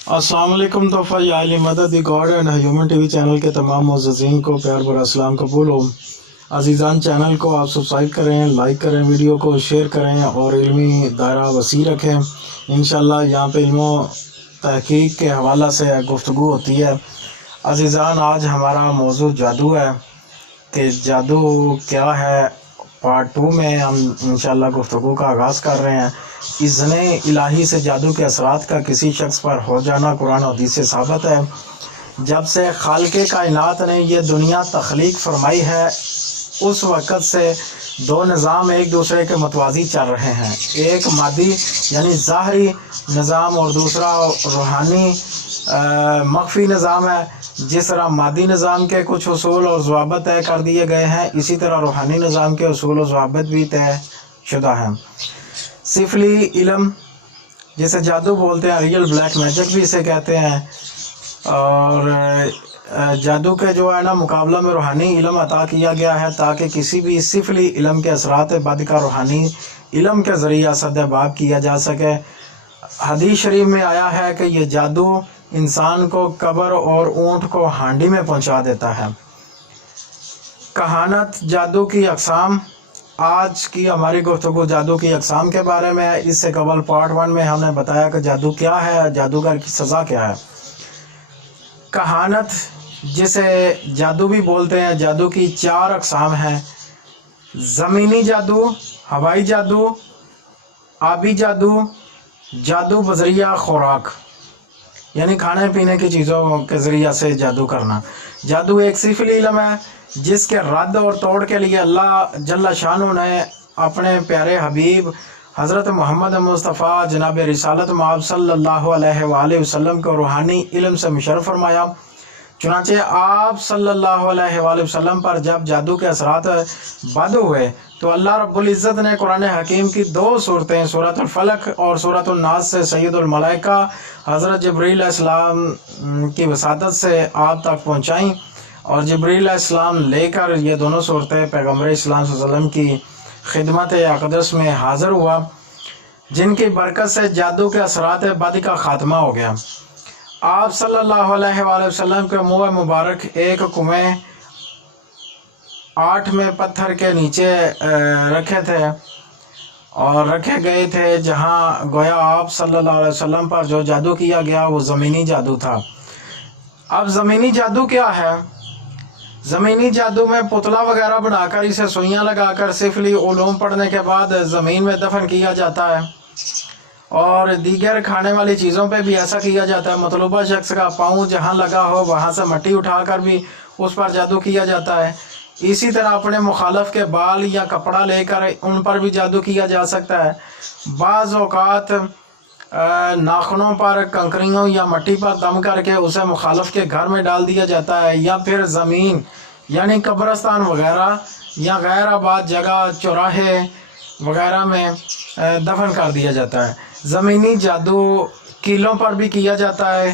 अस्सलाम वालेकुम तोहफ़ा या अली मदद God and human TV channel के तमाम मुअज़्ज़िज़ीन को प्यार भरा सलाम कबूल हो। अज़ीज़ान, चैनल को आप सब्सक्राइब करें, लाइक करें, वीडियो को शेयर करें और इल्मी दायरा वसी रखें। इंशाअल्लाह यहाँ पे इल्मो तहक़ीक़ के हवाला से गुफ्तगू होती है। अज़ीज़ान, आज हमारा मौजू जादू है कि जादू क्या है। पार्ट 2 में हम इंशाअल्लाह गुफ्तगू का आगाज़ कर रहे हैं। इज़्ने इलाही से जादू के असरात का किसी शख्स पर हो जाना कुरान और हदीस से साबित है। जब से खालिक़े कायनात ने यह दुनिया तख्लीक फरमाई है, उस वक़्त से दो निज़ाम एक दूसरे के मुतवाज़ी चल रहे हैं। एक मादी यानी ज़ाहरी निज़ाम और दूसरा रूहानी मख्फ़ी निज़ाम है। जिस तरह मादी निज़ाम के कुछ उसूल और ज़वाबित तय कर दिए गए हैं, इसी तरह रूहानी निज़ाम के उसूल और ज़वाबित भी तय शुदा हैं। सिफली इल्म, जिसे जादू बोलते हैं, रियल ब्लैक मैजिक भी इसे कहते हैं। और जादू के जो है ना मुकाबला में रूहानी इल्म अता किया गया है ताकि किसी भी सिफली इल्म के असरात बाद का रूहानी इल्म के ज़रिए सद्बाब किया जा सके। हदीस शरीफ में आया है कि यह जादू इंसान को कब्र और ऊँट को हांडी में पहुंचा देता है। कहानत, जादू की अक़साम। आज की हमारी गुफ्तगू जादू की अक़साम के बारे में है। इससे कबल पार्ट 1 में हमने बताया कि जादू क्या है, जादूगर की सज़ा क्या है। कहानत, जिसे जादू भी बोलते हैं, जादू की 4 अक़साम हैं। ज़मीनी जादू, हवाई जादू, आबी जादू, जादू बज़रिया खुराक यानी खाने पीने की चीज़ों के ज़रिए से जादू करना। जादू एक सिफली इल्म है जिसके रद्द और तोड़ के लिए अल्लाह जल्ला शानु ने अपने प्यारे हबीब हज़रत मोहम्मद मुस्तफ़ा जनाब रिसालत मआब सल्लल्लाहु अलैहि वसल्लम को रूहानी इल्म से मुशर्रफ फरमाया। चुनांचे आप सल्लल्लाहु अलैहि वसल्लम पर जब जादू के असरात बद हुए तो अल्लाह रब्बुल इज़्ज़त ने कुरान हकीम की 2 सूरतें, सूरतुल फलक और सूरतुल नास से सैयदुल मलाइका हज़रत जिब्रील अलैहिस्सलाम की वसादत से आप तक पहुँचाईं और जिब्रील अलैहिस्सलाम लेकर ये दोनों सूरतें पैगम्बर इस्लाम सल्लल्लाहु अलैहि वसल्लम की खिदमत अक़दस में हाज़िर हुआ, जिनकी बरकत से जादू के असरात बद का ख़ात्मा हो गया। आप सल्लल्लाहु अलैहि वसल्लम के मुँह मुबारक एक कुएं 8 में पत्थर के नीचे रखे थे और रखे गए थे, जहां गोया आप सल्लल्लाहु अलैहि वसल्लम पर जो जादू किया गया वो ज़मीनी जादू था। अब ज़मीनी जादू क्या है? ज़मीनी जादू में पुतला वगैरह बनाकर इसे सुइयाँ लगाकर सिफली उलूम पढ़ने के बाद ज़मीन में दफन किया जाता है और दीगर खाने वाली चीज़ों पे भी ऐसा किया जाता है। मतलूबा शख्स का पाँव जहाँ लगा हो वहाँ से मिट्टी उठाकर भी उस पर जादू किया जाता है। इसी तरह अपने मुखालफ के बाल या कपड़ा लेकर उन पर भी जादू किया जा सकता है। बाज़ औक़ात नाखूनों पर कंकरियों या मिट्टी पर दम करके उसे मुखालफ के घर में डाल दिया जाता है या फिर ज़मीन यानी कब्रस्तान वगैरह या गैर आबाद जगह, चौराहे वगैरह में दफन कर दिया जाता है। ज़मीनी जादू कीलों पर भी किया जाता है।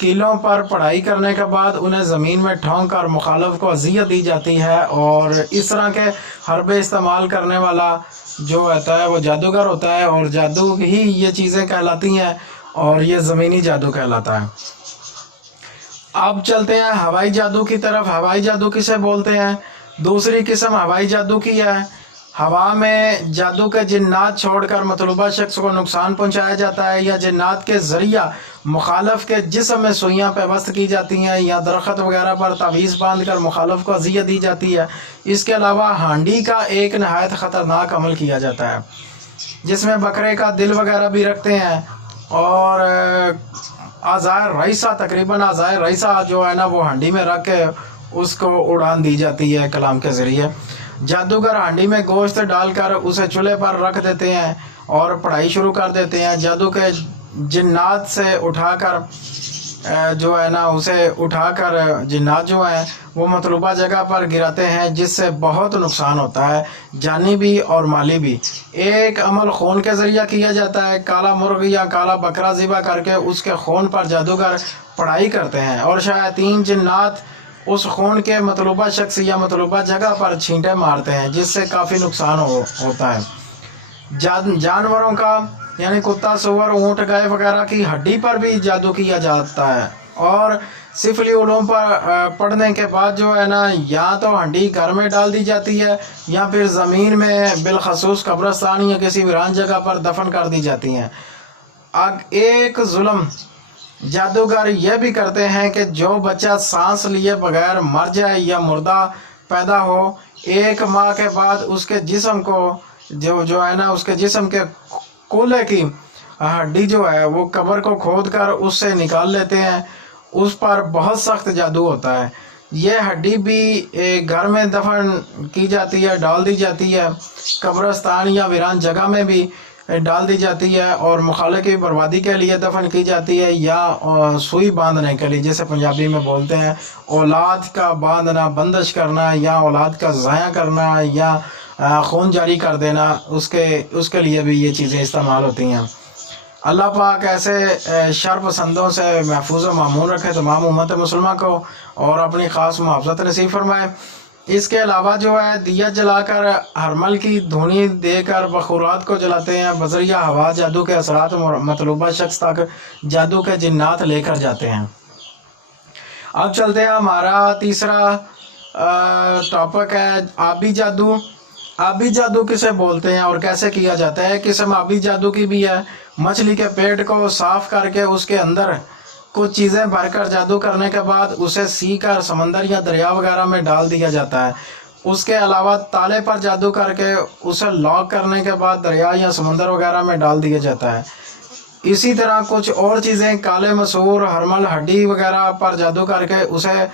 कीलों पर पढ़ाई करने के बाद उन्हें ज़मीन में ठोंक कर मुखालफ को अज़ियत दी जाती है और इस तरह के हरबे इस्तेमाल करने वाला जो होता है वो जादूगर होता है और जादू ही ये चीज़ें कहलाती हैं और ये ज़मीनी जादू कहलाता है। अब चलते हैं हवाई जादू की तरफ। हवाई जादू किसे बोलते हैं? दूसरी किस्म हवाई जादू की है। हवा में जादू के जिन्नात छोड़कर मतलूबा शख्स को नुकसान पहुंचाया जाता है या जिन्नात के ज़रिया मुखालफ के जिस्म में सुइयाँ पेवस्त की जाती हैं या दरख्त वगैरह पर तावीज़ बांध कर मुखालफ को अज़ियत दी जाती है। इसके अलावा हांडी का एक नहायत ख़तरनाक अमल किया जाता है जिसमें बकरे का दिल वगैरह भी रखते हैं और आज़ाए रईसा, तकरीबन आज़ाए रईसा जो है ना वो हांडी में रख के उसको उड़ान दी जाती है कलाम के ज़रिए। जादूगर हांडी में गोश्त डालकर उसे चूल्हे पर रख देते हैं और पढ़ाई शुरू कर देते हैं। जादू के जिन्नात से उठाकर जो है ना उसे उठाकर जिन्नात जो हैं वो मतलूबा जगह पर गिराते हैं, जिससे बहुत नुकसान होता है, जानी भी और माली भी। एक अमल खून के ज़रिए किया जाता है। काला मुर्ग या काला बकरा ज़िबा करके उसके खून पर जादूगर पढ़ाई करते हैं और शयातीन जिन्नात उस खून के मतलूबा शख्स या मतलूबा जगह पर छींटे मारते हैं, जिससे काफ़ी नुकसान होता है। जानवरों का یعنی کتا سور اونٹ گائے وغیرہ کی ہڈی پر بھی جادو کیا جاتا ہے۔ اور سفلی علوم پر پڑھنے کے بعد جو ہے نا یا تو ہڈی گھر میں ڈال دی جاتی ہے یا پھر زمین میں بالخصوص قبرستان یا کسی ویران جگہ پر دفن کر دی جاتی ہیں۔ ایک ظلم جادوگر یہ بھی کرتے ہیں کہ جو بچہ سانس لیے بغیر مر جائے یا مردہ پیدا ہو، 1 ماہ کے بعد اس کے جسم کو جو ہے نا اس کے جسم کے کولے کی ہڈی جو ہے وہ قبر کو کھود کر اس سے نکال لیتے ہیں۔ اس پر بہت سخت جادو ہوتا ہے۔ یہ ہڈی بھی گھر میں دفن کی جاتی ہے، ڈال دی جاتی ہے، قبرستان یا ویران جگہ میں بھی ڈال دی جاتی ہے، اور مخالف کی بربادی کے لیے دفن کی جاتی ہے، یا سوئی باندھنے کے لیے، جیسے پنجابی میں بولتے ہیں اولاد کا باندھنا، بندش کرنا، یا اولاد کا ضائع کرنا، یا خون جاری کر دینا، اس کے لیے بھی یہ چیزیں استعمال ہوتی ہیں۔ اللہ پاک ایسے شر پسندوں سے محفوظ و معمون رکھے تمام امت مسلمہ کو، اور اپنی خاص محافظت نصیب فرمائے۔ اس کے علاوہ جو ہے دیا جلا کر ہرمل کی دھونی دے کر بخورات کو جلاتے ہیں، بذریعہ ہوا جادو کے اثرات مطلوبہ شخص تک جادو کے جنات لے کر جاتے ہیں۔ اب چلتے ہیں، ہمارا تیسرا ٹاپک ہے آبی جادو۔ آبی جادو کسے بولتے ہیں اور کیسے کیا جاتا ہے؟ قسم آبی جادو کی بھی ہے۔ مچھلی کے پیٹ کو صاف کر کے اس کے اندر کچھ چیزیں بھر کر جادو کرنے کے بعد اسے سی کر سمندر یا دریا وغیرہ میں ڈال دیا جاتا ہے۔ اس کے علاوہ تالے پر جادو کر کے اسے لاک کرنے کے بعد دریا یا سمندر وغیرہ میں ڈال دیا جاتا ہے۔ اسی طرح کچھ اور چیزیں کالے مسور، ہرمل، ہڈی وغیرہ پر جادو کر کے اسے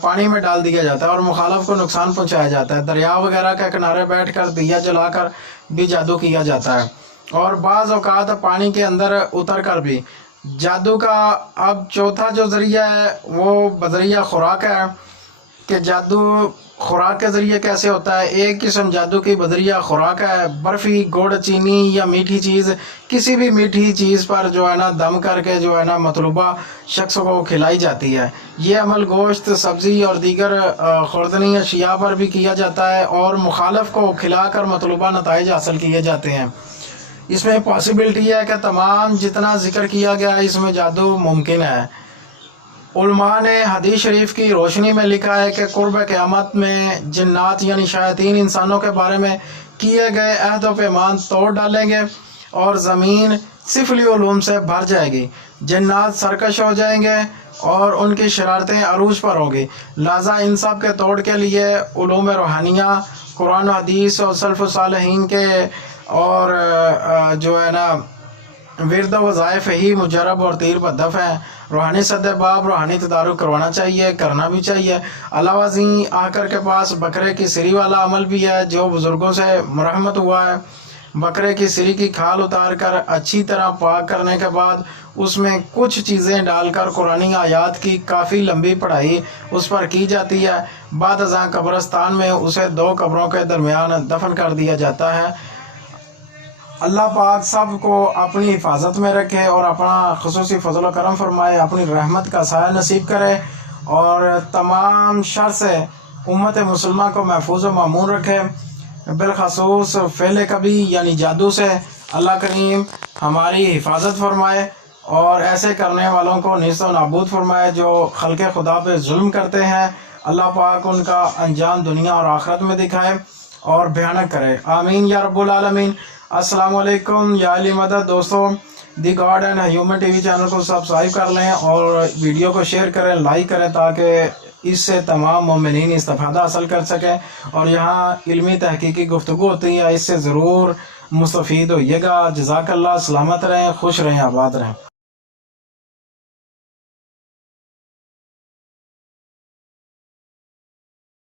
پانی میں ڈال دیا جاتا ہے اور مخالف کو نقصان پہنچایا جاتا ہے۔ دریا وغیرہ کے کنارے بیٹھ کر دیا جلا کر بھی جادو کیا جاتا ہے، اور بعض اوقات پانی کے اندر اتر کر بھی۔ جادو کا اب چوتھا جو ذریعہ ہے وہ بذریعہ خوراک ہے، کہ جادو خوراک کے ذریعے کیسے ہوتا ہے۔ ایک قسم جادو کی بذریعہ خوراک ہے، برفی، گڑ، چینی یا میٹھی چیز، کسی بھی میٹھی چیز پر جو ہے نا دم کر کے جو ہے نا مطلوبہ شخص کو کھلائی جاتی ہے۔ یہ عمل گوشت، سبزی اور دیگر خوردنی اشیاء پر بھی کیا جاتا ہے، اور مخالف کو کھلا کر مطلوبہ نتائج حاصل کیے جاتے ہیں۔ اس میں پاسبلٹی ہے کہ تمام جتنا ذکر کیا گیا ہے اس میں جادو ممکن ہے۔ علماء نے حدیث شریف کی روشنی میں لکھا ہے کہ قرب قیامت میں جنات یعنی شیاطین انسانوں کے بارے میں کیے گئے عہد و پیمان توڑ ڈالیں گے اور زمین سفلی علوم سے بھر جائے گی۔ جنات سرکش ہو جائیں گے اور ان کی شرارتیں عروج پر ہوں گی، لہذا ان سب کے توڑ کے لیے علوم روحانیہ، قرآن و حدیث اور سلف و صالحین کے اور جو ہے نا ورد و وظائف ہی مجرب اور تیر بدف ہیں۔ روحانی سد باب، روحانی تدارک کروانا چاہیے، کرنا بھی چاہیے۔ علاوہ ازیں آخر کے پاس بکرے کی سری والا عمل بھی ہے جو بزرگوں سے مرحمت ہوا ہے۔ بکرے کی سری کی کھال اتار کر اچھی طرح پاک کرنے کے بعد اس میں کچھ چیزیں ڈال کر قرآنی آیات کی کافی لمبی پڑھائی اس پر کی جاتی ہے۔ بعد ازاں قبرستان میں اسے 2 قبروں کے درمیان دفن کر دیا جاتا ہے۔ اللہ پاک سب کو اپنی حفاظت میں رکھے اور اپنا خصوصی فضل و کرم فرمائے، اپنی رحمت کا سایہ نصیب کرے، اور تمام شر سے امت مسلمہ کو محفوظ و معمون رکھے، بالخصوص فعل کبھی یعنی جادو سے اللہ کریم ہماری حفاظت فرمائے، اور ایسے کرنے والوں کو نیست و نابود فرمائے جو خلق خدا پہ ظلم کرتے ہیں۔ اللہ پاک ان کا انجام دنیا اور آخرت میں دکھائے اور بھیانک کرے، آمین یا رب العالمین۔ السلام علیکم یا علی مدد۔ دوستوں، the God and human T V channel کو سبسکرائب کر لیں اور ویڈیو کو شیئر کریں، لائک کریں، تاکہ اس سے تمام مومنین استفادہ حاصل کر سکیں، اور یہاں علمی تحقیقی گفتگو ہوتی ہے، اس سے ضرور مستفید ہوئیے گا۔ جزاک اللہ، سلامت رہیں، خوش رہیں، آباد رہیں۔